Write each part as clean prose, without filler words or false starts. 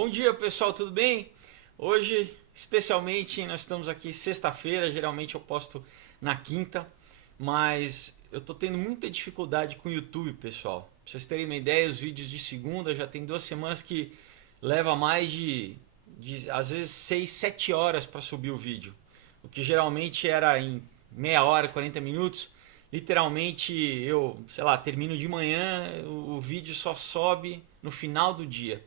Bom dia, pessoal, tudo bem? Hoje, especialmente, nós estamos aqui sexta-feira, geralmente eu posto na quinta, mas eu tô tendo muita dificuldade com o YouTube, pessoal. Pra vocês terem uma ideia, os vídeos de segunda já tem 2 semanas que leva mais de às vezes 6, 7 horas para subir o vídeo. O que geralmente era em meia hora, 40 minutos. Literalmente eu, sei lá, termino de manhã, o vídeo só sobe no final do dia.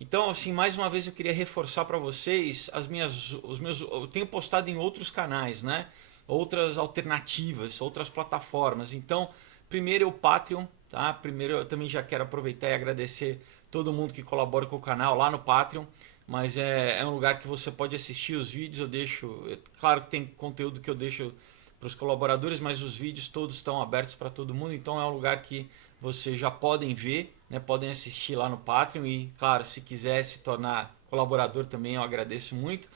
Então, assim, mais uma vez eu queria reforçar para vocês eu tenho postado em outros canais, né? Outras alternativas, outras plataformas. Então, primeiro é o Patreon, tá? Primeiro eu também já quero aproveitar e agradecer todo mundo que colabora com o canal lá no Patreon. Mas é um lugar que você pode assistir os vídeos. Claro que tem conteúdo que eu deixo para os colaboradores, mas os vídeos todos estão abertos para todo mundo. Então é um lugar que vocês já podem ver, né? Podem assistir lá no Patreon e, claro, se quiser se tornar colaborador também, eu agradeço muito.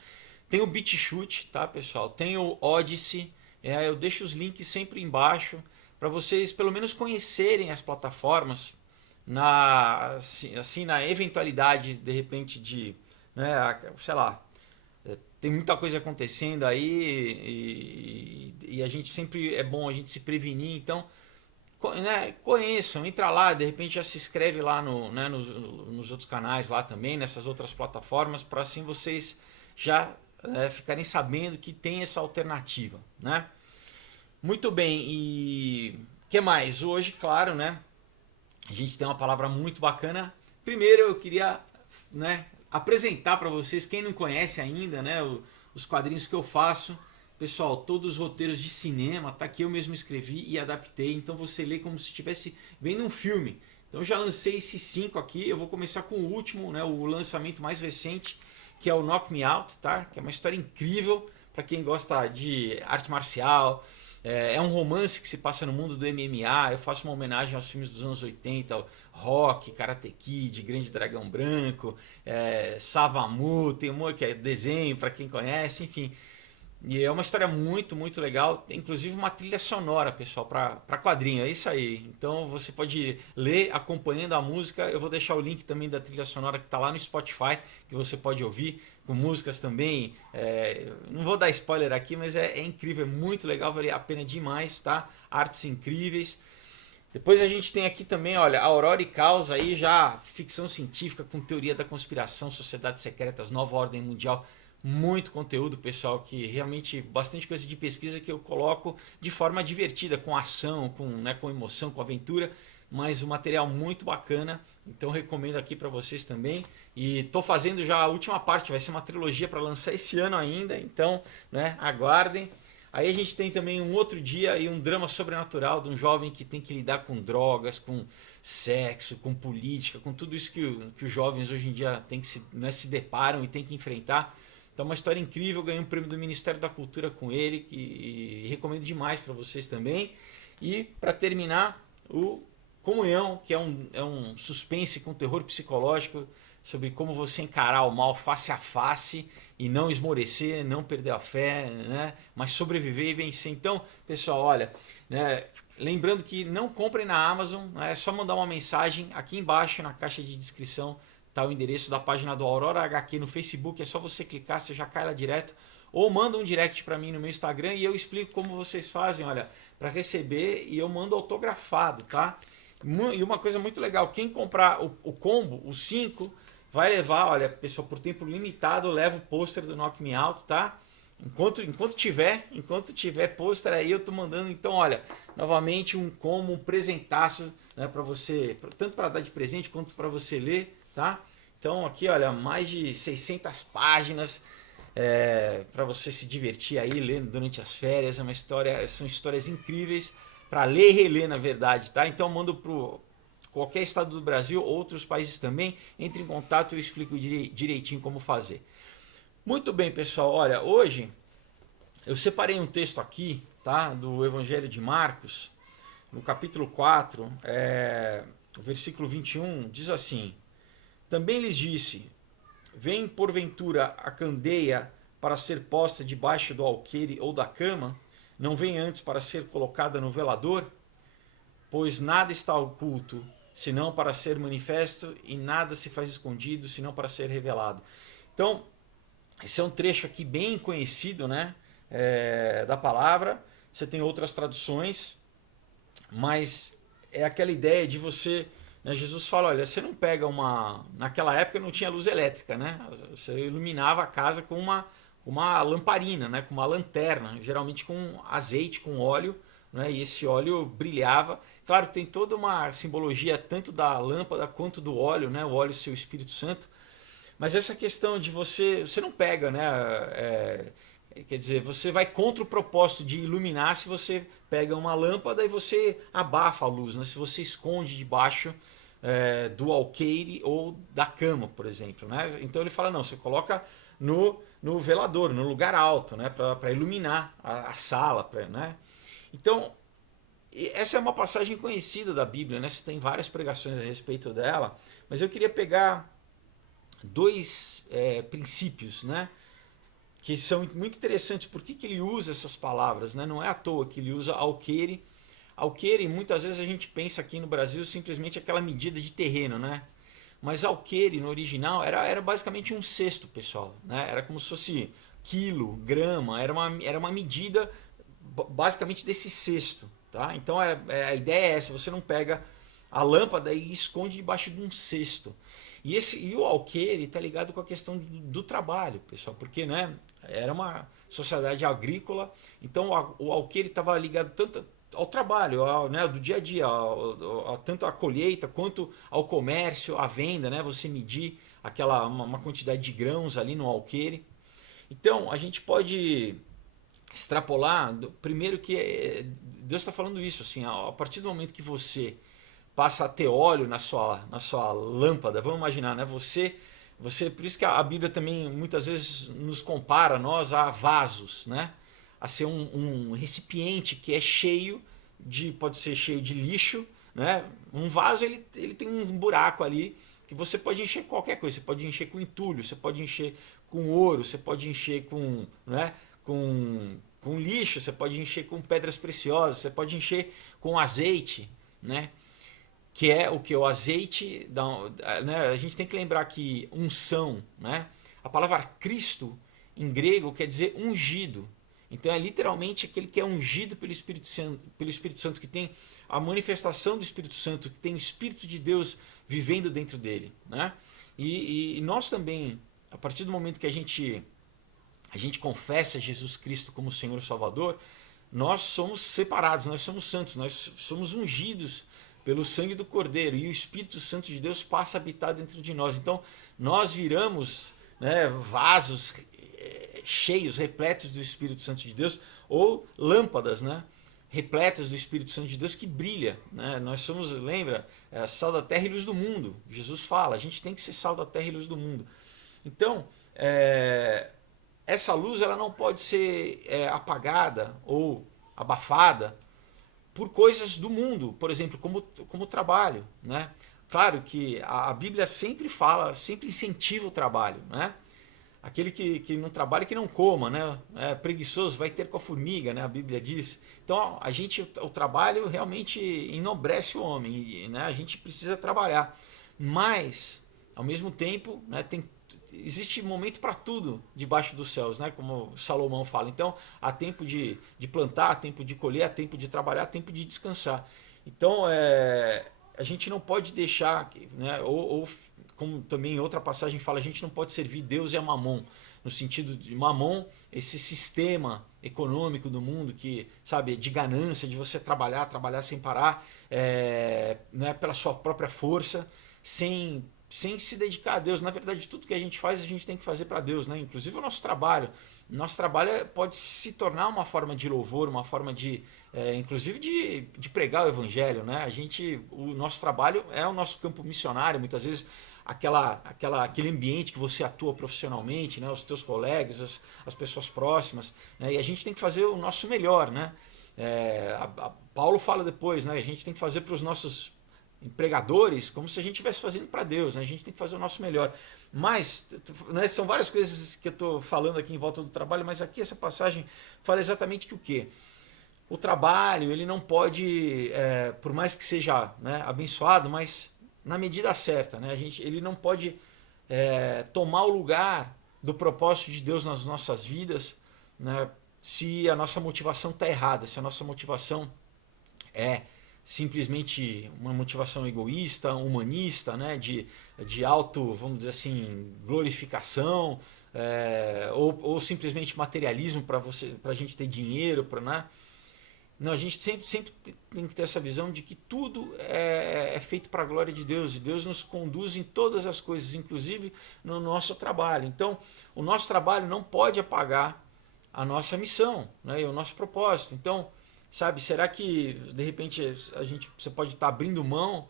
Tem o BitChute, tá, pessoal? Tem o Odyssey. Eu deixo os links sempre embaixo para vocês pelo menos conhecerem as plataformas assim, na eventualidade de repente de, né, sei lá, tem muita coisa acontecendo aí e a gente sempre é bom a gente se prevenir. Então, né, conheçam, entra lá, de repente já se inscreve lá né, nos outros canais lá também, nessas outras plataformas, para assim vocês já ficarem sabendo que tem essa alternativa, né? Muito bem, e o que mais? Hoje, claro, né? A gente tem uma palavra muito bacana. Primeiro eu queria, né, apresentar para vocês, quem não conhece ainda, né, os quadrinhos que eu faço. Pessoal, todos os roteiros de cinema, tá, que eu mesmo escrevi e adaptei. Então você lê como se estivesse vendo um filme. Então eu já lancei esses 5 aqui. Eu vou começar com o último, né, o lançamento mais recente, que é o Knock Me Out, tá? Que é uma história incrível para quem gosta de arte marcial. É um romance que se passa no mundo do MMA. Eu faço uma homenagem aos filmes dos anos 80, Rock, Karate Kid, Grande Dragão Branco, Savamu, tem um que é desenho para quem conhece, enfim. E é uma história muito, muito legal. Tem inclusive uma trilha sonora, pessoal, para quadrinho. É isso aí. Então você pode ler acompanhando a música. Eu vou deixar o link também da trilha sonora que está lá no Spotify, que você pode ouvir, com músicas também. Não vou dar spoiler aqui, mas é incrível, é muito legal, vale a pena demais, tá? Artes incríveis. Depois a gente tem aqui também, olha, Aurora e Caos, aí já ficção científica com teoria da conspiração, sociedades secretas, nova ordem mundial. Muito conteúdo, pessoal, que realmente bastante coisa de pesquisa que eu coloco de forma divertida, com ação, com emoção, com aventura, mas um material muito bacana. Então recomendo aqui para vocês também. E tô fazendo já a última parte, vai ser uma trilogia para lançar esse ano ainda, então, né, aguardem. Aí a gente tem também um outro dia e um drama sobrenatural de um jovem que tem que lidar com drogas, com sexo, com política, com tudo isso que os jovens hoje em dia tem que né, se deparam e tem que enfrentar. Então, uma história incrível. Ganhei um prêmio do Ministério da Cultura com ele e recomendo demais para vocês também. E para terminar, o Comunhão, que é um suspense com terror psicológico sobre como você encarar o mal face a face e não esmorecer, não perder a fé, né? Mas sobreviver e vencer. Então, pessoal, olha, né? Lembrando que não comprem na Amazon, né? É só mandar uma mensagem aqui embaixo na caixa de descrição, tá o endereço da página do Aurora HQ no Facebook, é só você clicar, você já cai lá direto. Ou manda um direct para mim no meu Instagram e eu explico como vocês fazem, olha, para receber, e eu mando autografado, tá? E uma coisa muito legal, quem comprar o combo, os 5, vai levar, olha, pessoal, por tempo limitado, leva o pôster do Knock Me Out, tá? Enquanto tiver pôster aí, eu tô mandando. Então, olha, novamente um combo, um presentaço, né, para você, tanto para dar de presente quanto para você ler, tá? Então, aqui, olha, mais de 600 páginas para você se divertir aí lendo durante as férias. São histórias incríveis para ler e reler, na verdade, tá? Então, eu mando pro qualquer estado do Brasil, outros países também. Entre em contato e eu explico direitinho como fazer. Muito bem, pessoal. Olha, hoje eu separei um texto aqui, tá, do Evangelho de Marcos, no capítulo 4, o versículo 21, diz assim: Também lhes disse: Vem porventura a candeia para ser posta debaixo do alqueire ou da cama? Não vem antes para ser colocada no velador? Pois nada está oculto senão para ser manifesto, e nada se faz escondido, senão para ser revelado. Então, esse é um trecho aqui bem conhecido, né, da palavra. Você tem outras traduções, mas é aquela ideia de você, né, Jesus fala, olha, você não pega uma... Naquela época não tinha luz elétrica, né? Você iluminava a casa com uma lamparina, né, com uma lanterna, geralmente com azeite, com óleo, né, e esse óleo brilhava. Claro, tem toda uma simbologia tanto da lâmpada quanto do óleo, né, o óleo ser o Espírito Santo. Mas essa questão de você não pega, né? Quer dizer, você vai contra o propósito de iluminar se você pega uma lâmpada e você abafa a luz, né? Se você esconde debaixo do alqueire ou da cama, por exemplo, né? Então ele fala, não, você coloca no velador, no lugar alto, né? Para iluminar a sala, né? Então, essa é uma passagem conhecida da Bíblia, né? Você tem várias pregações a respeito dela, mas eu queria pegar dois princípios, né, que são muito interessantes. Por que ele usa essas palavras? Né? Não é à toa que ele usa alqueire. Alqueire, muitas vezes a gente pensa aqui no Brasil simplesmente aquela medida de terreno, né? Mas alqueire no original era basicamente um cesto, pessoal. Né? Era como se fosse quilo, grama, era uma medida basicamente desse cesto. Tá? Então a ideia é essa, você não pega a lâmpada e esconde debaixo de um cesto. E o alqueire está ligado com a questão do trabalho, pessoal, porque, né, era uma sociedade agrícola, então o alqueire estava ligado tanto ao trabalho, né, do dia a dia, tanto à colheita quanto ao comércio, à venda, né, você medir uma quantidade de grãos ali no alqueire. Então a gente pode extrapolar, primeiro que Deus está falando isso, assim, a partir do momento que você passa a ter óleo na sua lâmpada, vamos imaginar, né? Por isso que a Bíblia também muitas vezes nos compara, nós, a vasos, né? A ser um recipiente que é cheio pode ser cheio de lixo, né? Um vaso, ele tem um buraco ali que você pode encher com qualquer coisa, você pode encher com entulho, você pode encher com ouro, você pode encher com, né? com lixo, você pode encher com pedras preciosas, você pode encher com azeite, né? Que é o que? O azeite, né? A gente tem que lembrar que unção, né? A palavra Cristo em grego quer dizer ungido. Então é literalmente aquele que é ungido pelo Espírito Santo, que tem a manifestação do Espírito Santo, que tem o Espírito de Deus vivendo dentro dele, né? E nós também, a partir do momento que a gente confessa Jesus Cristo como Senhor e Salvador, nós somos separados, nós somos santos, nós somos ungidos pelo sangue do Cordeiro, e o Espírito Santo de Deus passa a habitar dentro de nós. Então nós viramos, né, vasos cheios, repletos do Espírito Santo de Deus, ou lâmpadas, né, repletas do Espírito Santo de Deus que brilha. Né? Nós somos, lembra, sal da terra e luz do mundo. Jesus fala, a gente tem que ser sal da terra e luz do mundo. Então, essa luz ela não pode ser apagada ou abafada por coisas do mundo, por exemplo, como o trabalho, né? Claro que a Bíblia sempre fala, sempre incentiva o trabalho, né? Aquele que não trabalha, que não coma, né? Preguiçoso vai ter com a formiga, né? A Bíblia diz. Então o trabalho realmente enobrece o homem, né? A gente precisa trabalhar, mas ao mesmo tempo, né, existe momento para tudo debaixo dos céus, né? Como Salomão fala. Então há tempo de plantar, há tempo de colher, há tempo de trabalhar, há tempo de descansar. Então a gente não pode deixar, né? Ou como também em outra passagem fala, a gente não pode servir Deus e a Mamon, no sentido de Mamon, esse sistema econômico do mundo que, sabe, de ganância, de você trabalhar sem parar, né, pela sua própria força, sem se dedicar a Deus. Na verdade, tudo que a gente faz, a gente tem que fazer para Deus, né? Inclusive o nosso trabalho. Nosso trabalho pode se tornar uma forma de louvor, uma forma inclusive de pregar o evangelho, né? O nosso trabalho é o nosso campo missionário, muitas vezes aquele ambiente que você atua profissionalmente, né? Os teus colegas, as pessoas próximas, né? E a gente tem que fazer o nosso melhor, né? Paulo fala depois, né? A gente tem que fazer para os nossos empregadores como se a gente estivesse fazendo para Deus, né? A gente tem que fazer o nosso melhor. Mas, né, são várias coisas que eu estou falando aqui em volta do trabalho, mas aqui essa passagem fala exatamente que o quê? o trabalho ele não pode, por mais que seja, né, abençoado, mas na medida certa, né? Ele não pode tomar o lugar do propósito de Deus nas nossas vidas, né? Se a nossa motivação está errada, se a nossa motivação é simplesmente uma motivação egoísta, humanista, né? De auto, vamos dizer assim, glorificação, ou simplesmente materialismo para a gente ter dinheiro, né? Não, a gente sempre tem que ter essa visão de que tudo é feito para a glória de Deus, e Deus nos conduz em todas as coisas, inclusive no nosso trabalho. Então, o nosso trabalho não pode apagar a nossa missão, né, e o nosso propósito. Então, sabe, será que de repente você pode estar abrindo mão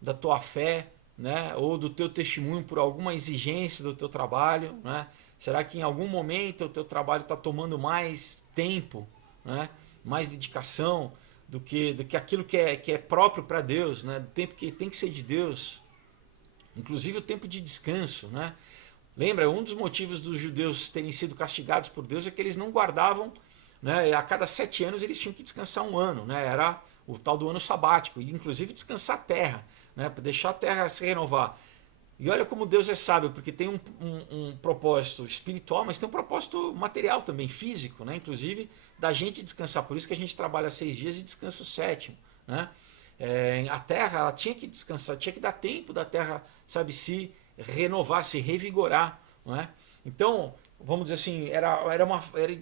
da tua fé, né, ou do teu testemunho por alguma exigência do teu trabalho, né? Será que em algum momento o teu trabalho está tomando mais tempo, né, mais dedicação do que aquilo que é próprio para Deus, né? Do tempo que tem que ser de Deus, inclusive o tempo de descanso, né? Lembra, um dos motivos dos judeus terem sido castigados por Deus é que eles não guardavam, né? A cada 7 anos eles tinham que descansar um ano, né? Era o tal do ano sabático, e inclusive descansar a terra, né? Para deixar a terra se renovar. E olha como Deus é sábio, porque tem um propósito espiritual, mas tem um propósito material também, físico, né? Inclusive da gente descansar. Por isso que a gente trabalha 6 dias e descansa o sétimo, né? A terra ela tinha que descansar, tinha que dar tempo da terra, sabe, se renovar, se revigorar, não é? Então, vamos dizer assim,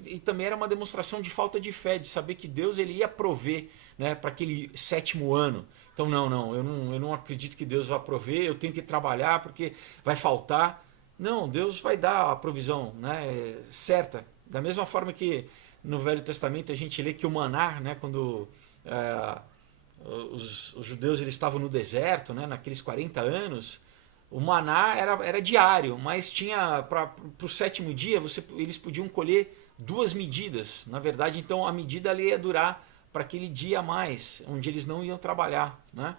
e também era uma demonstração de falta de fé, de saber que Deus ele ia prover, né, para aquele sétimo ano. Então, eu não acredito que Deus vai prover, eu tenho que trabalhar porque vai faltar. Não, Deus vai dar a provisão, né, certa. Da mesma forma que no Velho Testamento a gente lê que o maná, né, quando os judeus eles estavam no deserto, né, naqueles 40 anos, o maná era diário, mas tinha para o sétimo dia eles podiam colher 2 medidas. Na verdade, então a medida ali ia durar para aquele dia a mais, onde eles não iam trabalhar, né?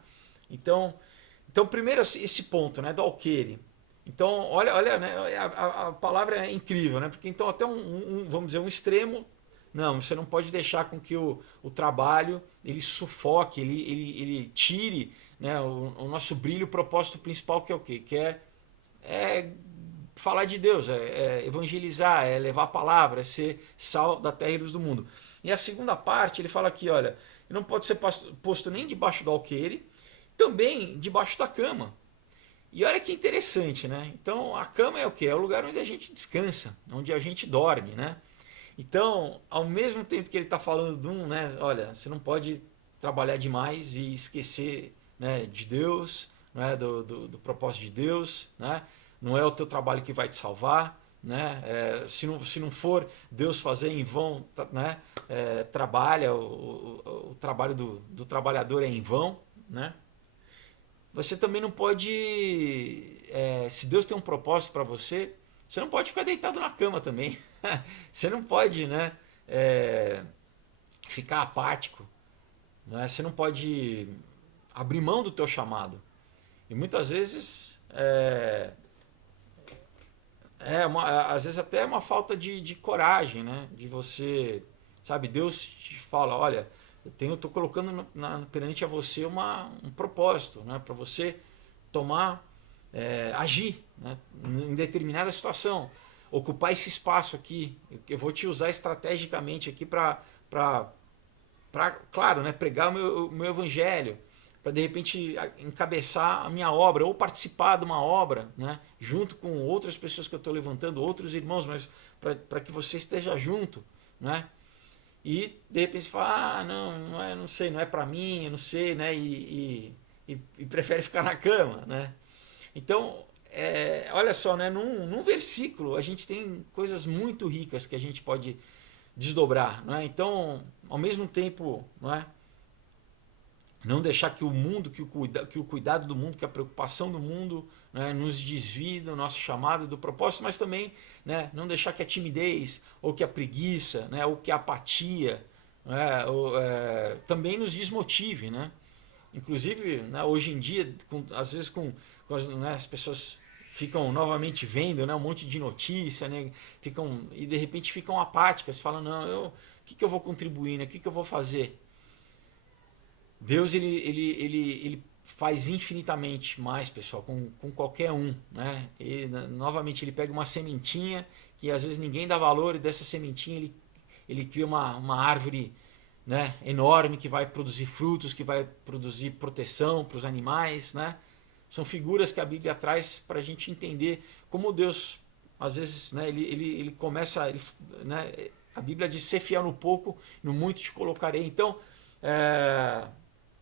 Então primeiro esse ponto, né, do alqueire. Então, olha, né, a palavra é incrível, né? Porque então até vamos dizer, um extremo, não, você não pode deixar com que o trabalho ele sufoque, ele tire, né, o nosso brilho, o propósito principal que é o quê? Que é falar de Deus, é evangelizar, é levar a palavra, é ser sal da terra e luz do mundo. E a segunda parte, ele fala aqui, olha, não pode ser posto nem debaixo do alqueire, também debaixo da cama. E olha que interessante, né? Então a cama é o quê? É o lugar onde a gente descansa, onde a gente dorme, né? Então, ao mesmo tempo que ele está falando de né? Olha, você não pode trabalhar demais e esquecer, né, de Deus, né, do propósito de Deus, né? Não é o teu trabalho que vai te salvar, né? Se não for Deus fazer em vão, né? Trabalha, o trabalho do trabalhador é em vão, né? Você também não pode, se Deus tem um propósito para você, você não pode ficar deitado na cama também. Você não pode, né, ficar apático, né? Você não pode abrir mão do teu chamado. E muitas vezes às vezes até é uma falta de coragem, né? De você, sabe, Deus te fala, olha, tô colocando perante a você um propósito, né? Para você tomar, agir, né? Em determinada situação, ocupar esse espaço aqui. Eu vou te usar estrategicamente aqui para, claro, né? Pregar o meu evangelho, para de repente encabeçar a minha obra ou participar de uma obra, né, junto com outras pessoas que eu estou levantando, outros irmãos, mas para que você esteja junto, né? E de repente você fala, não sei, não é para mim, eu não sei, né? E prefere ficar na cama, né? Então, olha só, né? Num versículo a gente tem coisas muito ricas que a gente pode desdobrar, né? Então, ao mesmo tempo, não é? Não deixar que o mundo, que o cuidado do mundo, que a preocupação do mundo, né, nos desvie do nosso chamado, do propósito, mas também, né, não deixar que a timidez, ou que a preguiça, né, ou que a apatia, né, também nos desmotive. Né? Inclusive, né, hoje em dia, às vezes né, as pessoas ficam novamente vendo, né, um monte de notícia, né, e de repente ficam apáticas, falam, não, que eu vou contribuir, né? O que eu vou fazer? Deus ele faz infinitamente mais, pessoal, com qualquer um, né? Novamente, ele pega uma sementinha que às vezes ninguém dá valor, e dessa sementinha ele cria uma árvore, né, enorme, que vai produzir frutos, que vai produzir proteção para os animais, né? São figuras que a Bíblia traz para a gente entender como Deus, às vezes, né, ele começa, né, a Bíblia diz: ser fiel no pouco, no muito te colocarei. Então,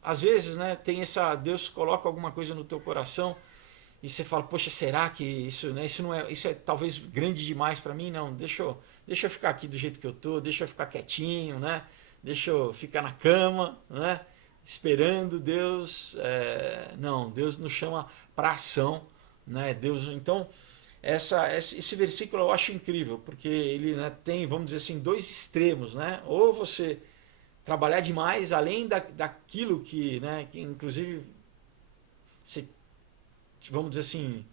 às vezes, né, tem essa, Deus coloca alguma coisa no teu coração e você fala: poxa, será que isso, né, isso não é, isso é talvez grande demais para mim? Não, deixa eu ficar aqui do jeito que eu tô, deixa eu ficar quietinho, né? Deixa eu ficar na cama, né? Esperando Deus. Não, Deus nos chama para ação, né? Deus, então esse versículo eu acho incrível, porque ele, né, tem, vamos dizer assim, dois extremos, né? Ou você trabalhar demais além daquilo que, né, que inclusive você, vamos dizer assim,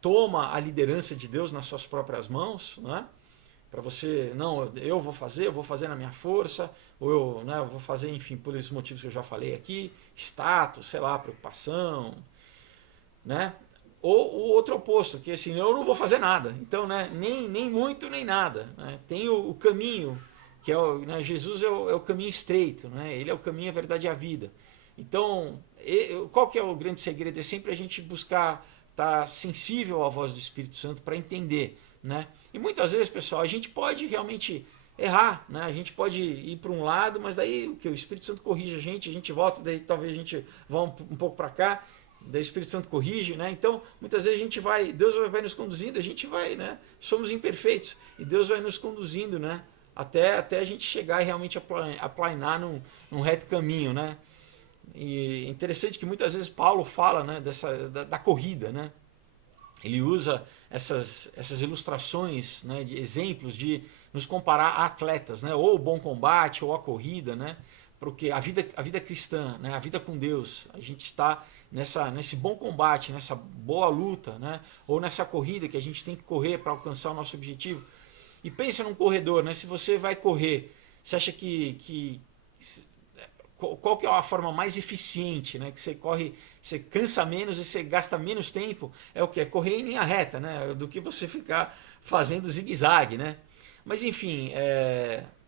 toma a liderança de Deus nas suas próprias mãos, né? Para você, não, eu vou fazer na minha força, ou eu, né, eu vou fazer, enfim, por esses motivos que eu já falei aqui, status, sei lá, preocupação, né? Ou o outro oposto, que assim, eu não vou fazer nada, então, né, nem muito nem nada, né? Tem o caminho, que é né, Jesus é o caminho estreito, né? Ele é o caminho, a verdade e a vida. Então, qual que é o grande segredo? É sempre a gente buscar estar sensível à voz do Espírito Santo para entender, né? E muitas vezes, pessoal, a gente pode realmente errar, né? A gente pode ir para um lado, mas daí o que o Espírito Santo corrige a gente volta, daí talvez a gente vá um pouco para cá, daí o Espírito Santo corrige, né? Então, muitas vezes a gente vai, Deus vai nos conduzindo, a gente vai, né? Somos imperfeitos e Deus vai nos conduzindo, né? Até a gente chegar e realmente aplainar num reto caminho, né? E é interessante que muitas vezes Paulo fala, né, da corrida, né? Ele usa essas ilustrações, né, de exemplos de nos comparar a atletas, né, ou o bom combate ou a corrida, né, porque a vida cristã, né, a vida com Deus, a gente está nesse bom combate, nessa boa luta, né, ou nessa corrida que a gente tem que correr para alcançar o nosso objetivo. E pensa num corredor, né, se você vai correr, você acha que qual que é a forma mais eficiente, né? Que você corre, você cansa menos e você gasta menos tempo, é o que? É correr em linha reta, né? Do que você ficar fazendo zigue-zague, né? Mas enfim,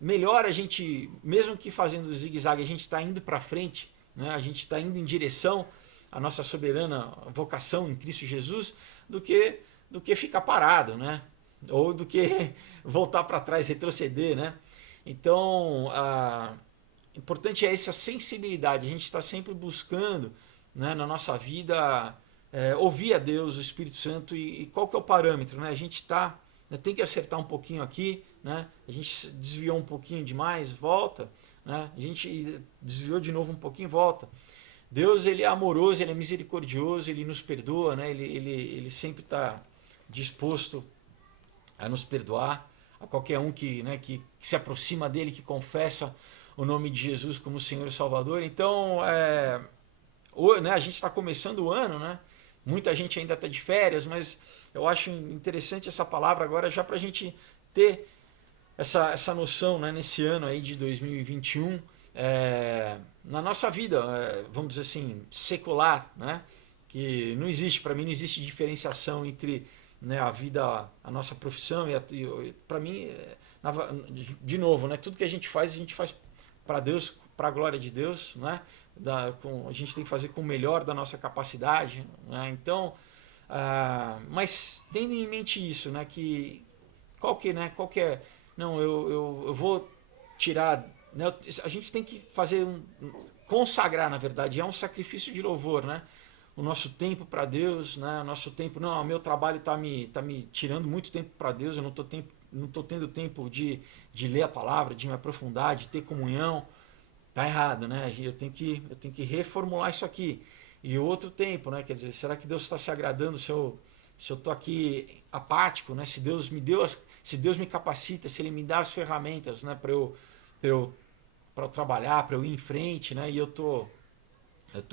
melhor a gente, mesmo que fazendo zigue-zague, a gente está indo para frente, né? A gente está indo em direção à nossa soberana vocação em Cristo Jesus, do que ficar parado, né? Ou do que voltar para trás, retroceder, né? Então, importante é essa sensibilidade, a gente está sempre buscando, né, na nossa vida, ouvir a Deus, o Espírito Santo, e qual que é o parâmetro, né? A gente tem que acertar um pouquinho aqui, né? A gente desviou um pouquinho demais, volta, né? A gente desviou de novo um pouquinho, volta. Deus, ele é amoroso, ele é misericordioso, ele nos perdoa, né? Ele sempre está disposto a nos perdoar, a qualquer um que se aproxima dele, que confessa o nome de Jesus como Senhor e Salvador. Então, né, a gente está começando o ano, né? Muita gente ainda está de férias, mas eu acho interessante essa palavra agora já para a gente ter essa noção, né, nesse ano aí de 2021, na nossa vida, vamos dizer assim, secular, né? Que não existe, para mim, não existe diferenciação entre, né, a vida, a nossa profissão para mim, de novo, né? Tudo que a gente faz para Deus, para a glória de Deus, né? A gente tem que fazer com o melhor da nossa capacidade, né? Então, mas tendo em mente isso, né? Que qual que é, não, eu vou tirar, né? A gente tem que fazer consagrar, na verdade, é um sacrifício de louvor, né? O nosso tempo para Deus, né? O nosso tempo, não, o meu trabalho tá me tirando muito tempo para Deus, eu não tô tendo tempo de ler a palavra, de me aprofundar, de ter comunhão. Tá errado, né? Eu tenho que reformular isso aqui. E outro tempo, né? Quer dizer, será que Deus está se agradando se eu estou aqui apático, né? Se Deus me capacita, se Ele me dá as ferramentas, né? Para eu trabalhar, para eu ir em frente, né? E eu tô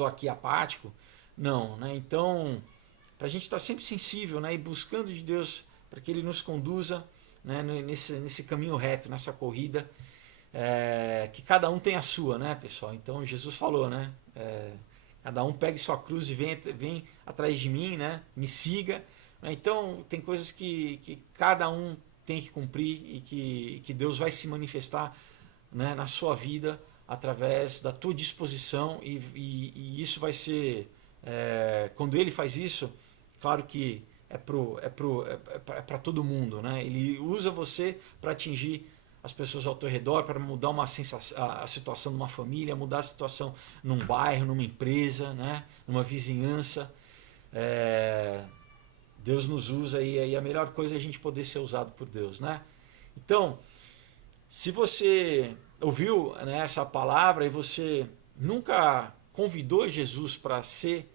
aqui apático? Não, né? Então, para a gente estar sempre sensível, né? E buscando de Deus para que Ele nos conduza, né, nesse caminho reto, nessa corrida, que cada um tem a sua, né, pessoal? Então Jesus falou, né? Cada um pegue sua cruz e vem atrás de mim, né? Me siga. Né? Então tem coisas que cada um tem que cumprir e que Deus vai se manifestar, né, na sua vida através da tua disposição e isso vai ser quando ele faz isso, claro que para todo mundo, né? Ele usa você para atingir as pessoas ao teu redor, para mudar a situação de uma família, mudar a situação num bairro, numa empresa, né? Numa vizinhança. Deus nos usa e a melhor coisa é a gente poder ser usado por Deus, né? Então, se você ouviu, né, essa palavra e você nunca convidou Jesus para ser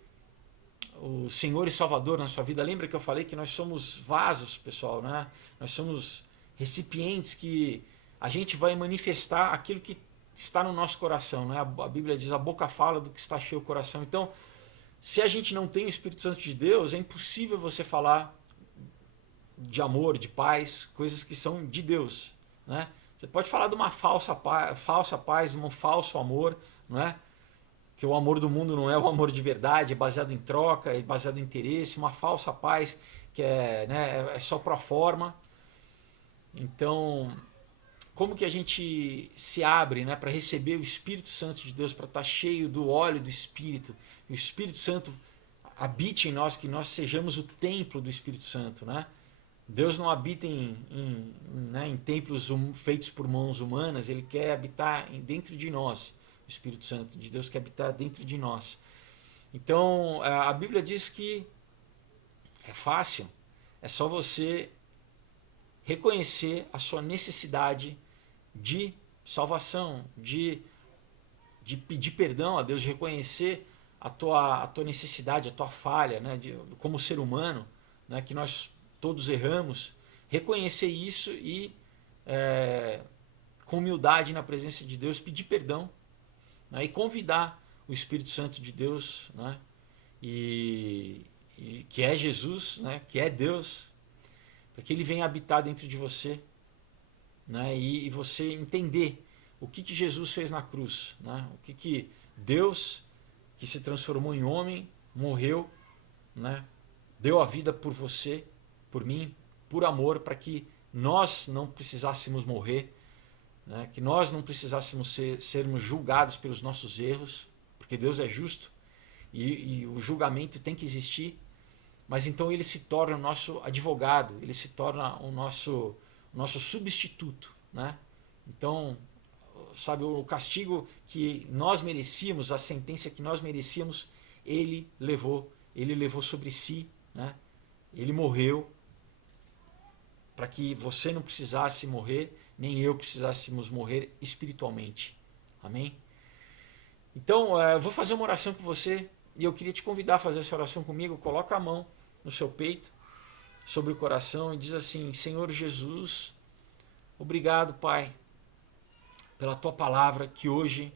o Senhor e Salvador na sua vida, lembra que eu falei que nós somos vasos, pessoal, né? Nós somos recipientes que a gente vai manifestar aquilo que está no nosso coração, né? A Bíblia diz: a boca fala do que está cheio o coração. Então, se a gente não tem o Espírito Santo de Deus, é impossível você falar de amor, de paz, coisas que são de Deus, né? Você pode falar de uma falsa paz, de um falso amor, não é? Que o amor do mundo não é o amor de verdade, é baseado em troca, é baseado em interesse, uma falsa paz que né, é só pro forma. Então, como que a gente se abre, né, para receber o Espírito Santo de Deus, para estar cheio do óleo do Espírito, e o Espírito Santo habite em nós, que nós sejamos o templo do Espírito Santo, né? Deus não habita em templos feitos por mãos humanas, ele quer habitar dentro de nós. O Espírito Santo de Deus quer habitar dentro de nós. Então, a Bíblia diz que é fácil, é só você reconhecer a sua necessidade de salvação, de pedir perdão a Deus, de reconhecer a tua necessidade, a tua falha, né, como ser humano, né, que nós todos erramos, reconhecer isso e com humildade na presença de Deus pedir perdão, né, e convidar o Espírito Santo de Deus, né, e que é Jesus, né, que é Deus, para que ele venha habitar dentro de você, né, e você entender o que Jesus fez na cruz, né, o que Deus, que se transformou em homem, morreu, né, deu a vida por você, por mim, por amor, para que nós não precisássemos morrer, né? Que nós não precisássemos sermos julgados pelos nossos erros, porque Deus é justo e o julgamento tem que existir, mas então ele se torna o nosso advogado, ele se torna o nosso substituto, né? Então, sabe, o castigo que nós merecíamos, a sentença que nós merecíamos, ele levou sobre si, né? Ele morreu para que você não precisasse morrer, nem eu precisássemos morrer espiritualmente. Amém? Então, eu vou fazer uma oração com você e eu queria te convidar a fazer essa oração comigo. Coloca a mão no seu peito, sobre o coração, e diz assim: Senhor Jesus, obrigado, Pai, pela Tua palavra que hoje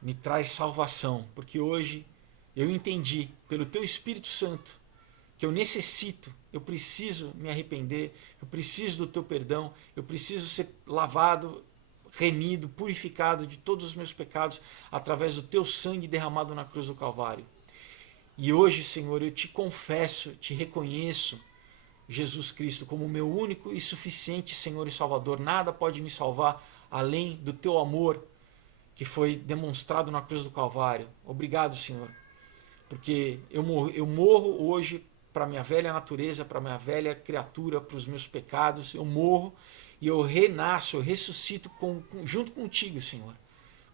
me traz salvação, porque hoje eu entendi, pelo Teu Espírito Santo, que eu preciso me arrepender, eu preciso do Teu perdão, eu preciso ser lavado, remido, purificado de todos os meus pecados através do Teu sangue derramado na cruz do Calvário. E hoje, Senhor, eu te confesso, te reconheço, Jesus Cristo, como meu único e suficiente Senhor e Salvador. Nada pode me salvar além do Teu amor que foi demonstrado na cruz do Calvário. Obrigado, Senhor, porque eu morro hoje para a minha velha natureza, para a minha velha criatura, para os meus pecados. Eu morro e eu renasço, eu ressuscito junto contigo, Senhor.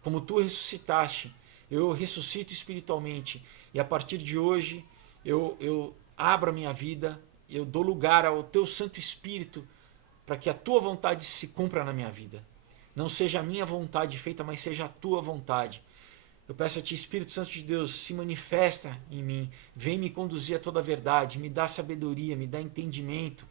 Como Tu ressuscitaste, eu ressuscito espiritualmente. E a partir de hoje, eu abro a minha vida, eu dou lugar ao Teu Santo Espírito para que a Tua vontade se cumpra na minha vida. Não seja a minha vontade feita, mas seja a Tua vontade. Eu peço a Ti, Espírito Santo de Deus, se manifesta em mim, vem me conduzir a toda a verdade, me dá sabedoria, me dá entendimento,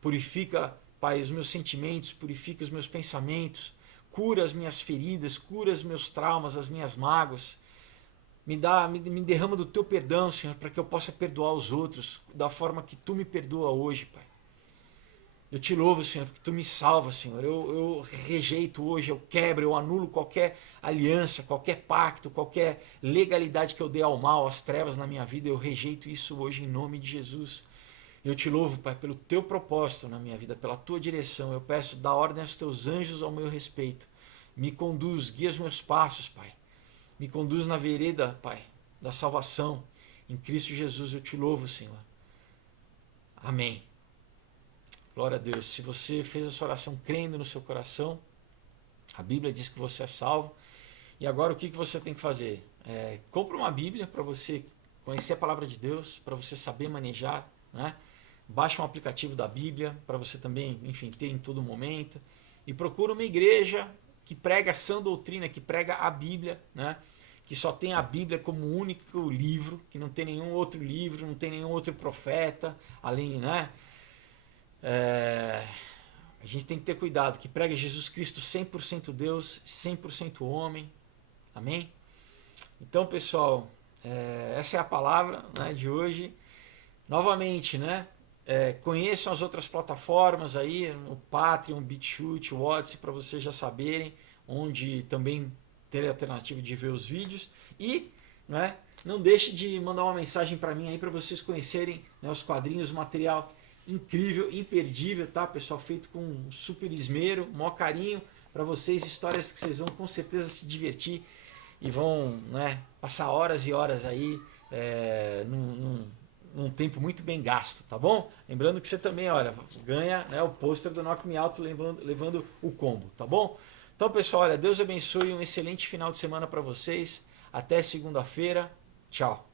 purifica, Pai, os meus sentimentos, purifica os meus pensamentos, cura as minhas feridas, cura os meus traumas, as minhas mágoas, me derrama do Teu perdão, Senhor, para que eu possa perdoar os outros da forma que Tu me perdoa hoje, Pai. Eu te louvo, Senhor, porque tu me salvas, Senhor. Eu rejeito hoje, eu quebro, eu anulo qualquer aliança, qualquer pacto, qualquer legalidade que eu dei ao mal, às trevas na minha vida. Eu rejeito isso hoje em nome de Jesus. Eu te louvo, Pai, pelo teu propósito na minha vida, pela tua direção. Eu peço, dá ordem aos teus anjos ao meu respeito. Me conduz, guia os meus passos, Pai. Me conduz na vereda, Pai, da salvação. Em Cristo Jesus eu te louvo, Senhor. Amém. Glória a Deus. Se você fez essa oração crendo no seu coração, a Bíblia diz que você é salvo. E agora o que você tem que fazer? Compre uma Bíblia para você conhecer a palavra de Deus, para você saber manejar, né? Baixe um aplicativo da Bíblia para você também, enfim, ter em todo momento. E procura uma igreja que prega a sã doutrina, que prega a Bíblia, né? Que só tem a Bíblia como único livro, que não tem nenhum outro livro, não tem nenhum outro profeta, além, né? A gente tem que ter cuidado, que prega Jesus Cristo 100% Deus, 100% homem. Amém? Então, pessoal, essa é a palavra, né, de hoje. Novamente, né? Conheçam as outras plataformas aí, o Patreon, o BitChute, o Odyssey, para vocês já saberem, onde também ter a alternativa de ver os vídeos. E, né, não deixe de mandar uma mensagem para mim aí para vocês conhecerem, né, os quadrinhos, o material incrível, imperdível, tá, pessoal? Feito com super esmero, maior carinho para vocês, histórias que vocês vão com certeza se divertir e vão, né, passar horas e horas aí num tempo muito bem gasto, tá bom? Lembrando que você também, olha, ganha, né, o pôster do Knock Me Out levando o combo, tá bom? Então, pessoal, olha, Deus abençoe, um excelente final de semana para vocês. Até segunda-feira. Tchau.